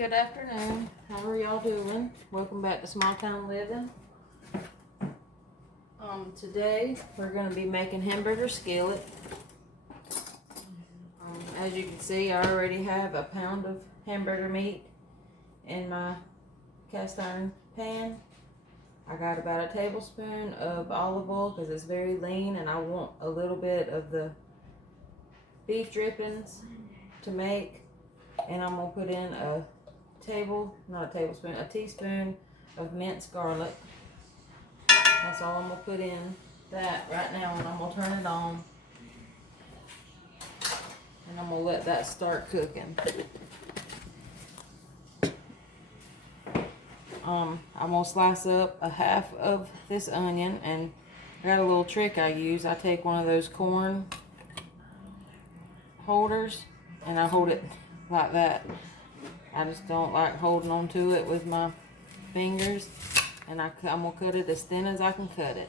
Good afternoon. How are y'all doing? Welcome back to Small Town Living. Today we're going to be making Hamburger Skillet. As you can see, I already have a pound of hamburger meat in my cast iron pan. I got about a tablespoon of olive oil because it's very lean and I want a little bit of the beef drippings to make. And I'm going to put in a teaspoon of minced garlic. That's all I'm going to put in that right now, and I'm going to turn it on. And I'm going to let that start cooking. I'm going to slice up a half of this onion, and I got a little trick I use. I take one of those corn holders, and I hold it like that. I just don't like holding on to it with my fingers, and I'm going to cut it as thin as I can cut it.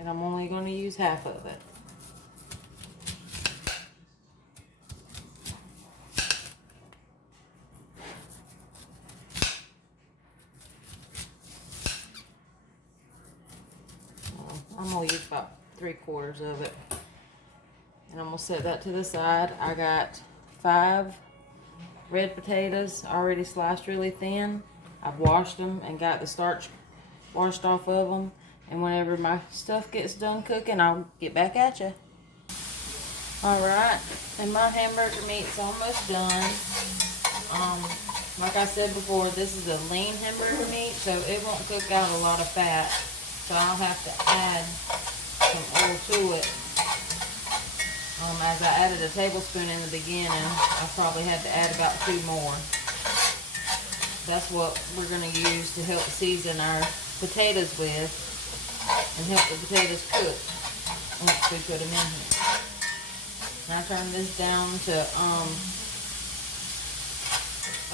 And I'm only going to use half of it. I'm going to use about 3/4 of it. And I'm going to set that to the side. I got 5 red potatoes already sliced really thin. I've washed them and got the starch washed off of them. And whenever my stuff gets done cooking, I'll get back at you. Alright, and my hamburger meat's almost done. Like I said before, this is a lean hamburger meat, so it won't cook out a lot of fat. So I'll have to add some oil to it. As I added a tablespoon in the beginning, I probably had to add about 2 more. That's what we're going to use to help season our potatoes with and help the potatoes cook once we put them in here. And I turn this down to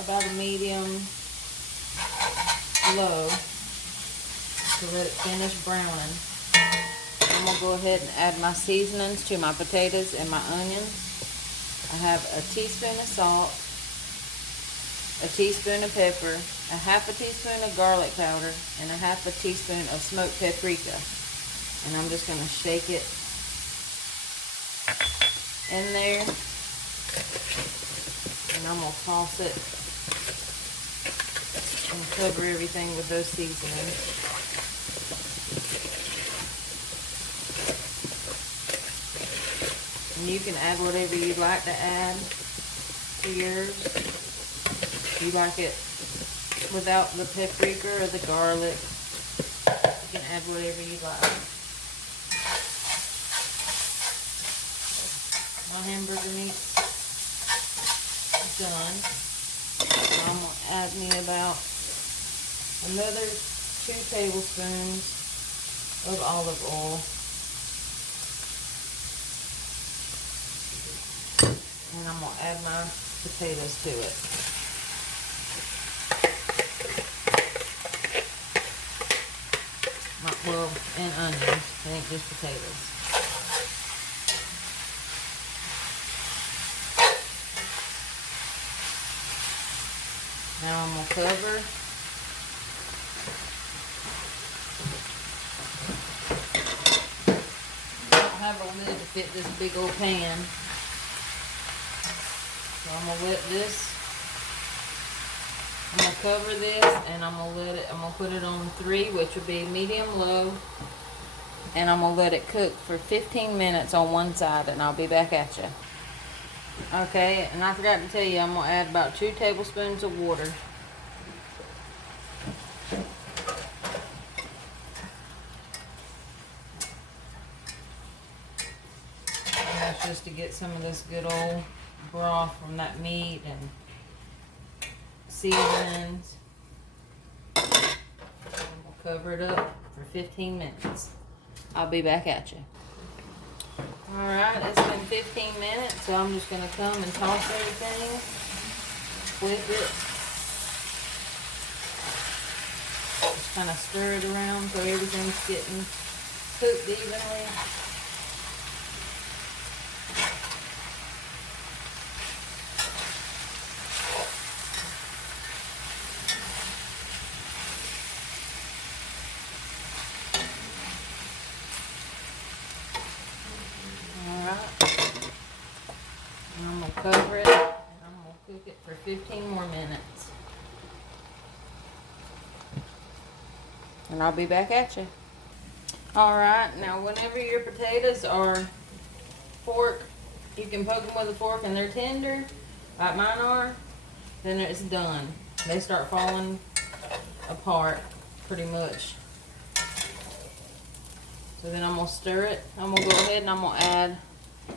about a medium low to let it finish browning. I'm going to go ahead and add my seasonings to my potatoes and my onions. I have a teaspoon of salt, a teaspoon of pepper, a half a teaspoon of garlic powder, and a half a teaspoon of smoked paprika. And I'm just going to shake it in there. And I'm going to toss it and cover everything with those seasonings. And you can add whatever you'd like to add to yours. If you like it without the paprika or the garlic, you can add whatever you like. My hamburger meat is done. So I'm going to add me about another 2 tablespoons of olive oil. And I'm going to add my potatoes to it. Well, and onions. I think just potatoes. Now I'm going to cover. I don't have a lid to fit this big old pan. So I'm going to let this, I'm going to cover this, and I'm going to put it on 3, which would be medium low, and I'm going to let it cook for 15 minutes on one side, and I'll be back at you. Okay, and I forgot to tell you, I'm going to add about 2 tablespoons of water. And that's just to get some of this good old broth from that meat and seasonings. We'll cover it up for 15 minutes. I'll be back at you. Alright, it's been 15 minutes, so I'm just going to come and toss everything, flip it, just kind of stir it around so everything's getting cooked evenly. over it, and I'm going to cook it for 15 more minutes. And I'll be back at you. Alright, now whenever your potatoes are fork, you can poke them with a fork and they're tender, like mine are, then it's done. They start falling apart pretty much. So then I'm going to stir it. I'm going to go ahead and I'm going to add,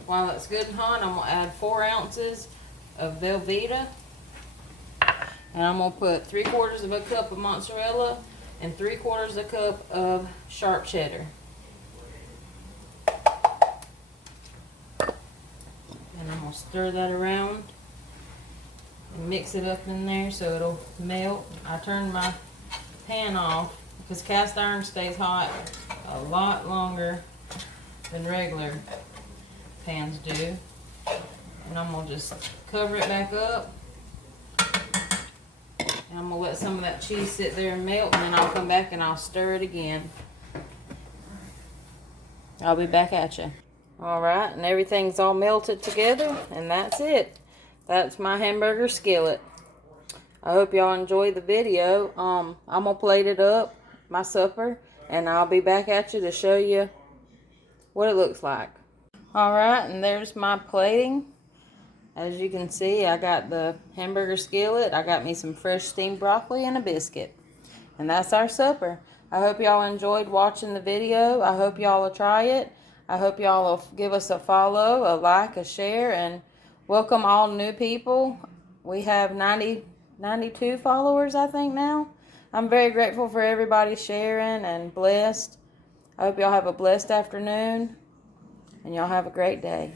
while it's good and hot, I'm going to add 4 ounces of Velveeta. And I'm going to put 3/4 of a cup of mozzarella and 3/4 of a cup of sharp cheddar. And I'm going to stir that around and mix it up in there so it'll melt. I turned my pan off because cast iron stays hot a lot longer than regular pans do. And I'm going to just cover it back up. And I'm going to let some of that cheese sit there and melt, and then I'll come back and I'll stir it again. I'll be back at you. Alright, and everything's all melted together, and that's it. That's my hamburger skillet. I hope y'all enjoyed the video. I'm going to plate it up, my supper, and I'll be back at you to show you what it looks like. Alright, and there's my plating. As you can see, I got the hamburger skillet. I got me some fresh steamed broccoli and a biscuit. And that's our supper. I hope y'all enjoyed watching the video. I hope y'all will try it. I hope y'all will give us a follow, a like, a share, and welcome all new people. We have 92 followers, I think, now. I'm very grateful for everybody sharing and blessed. I hope y'all have a blessed afternoon, and y'all have a great day.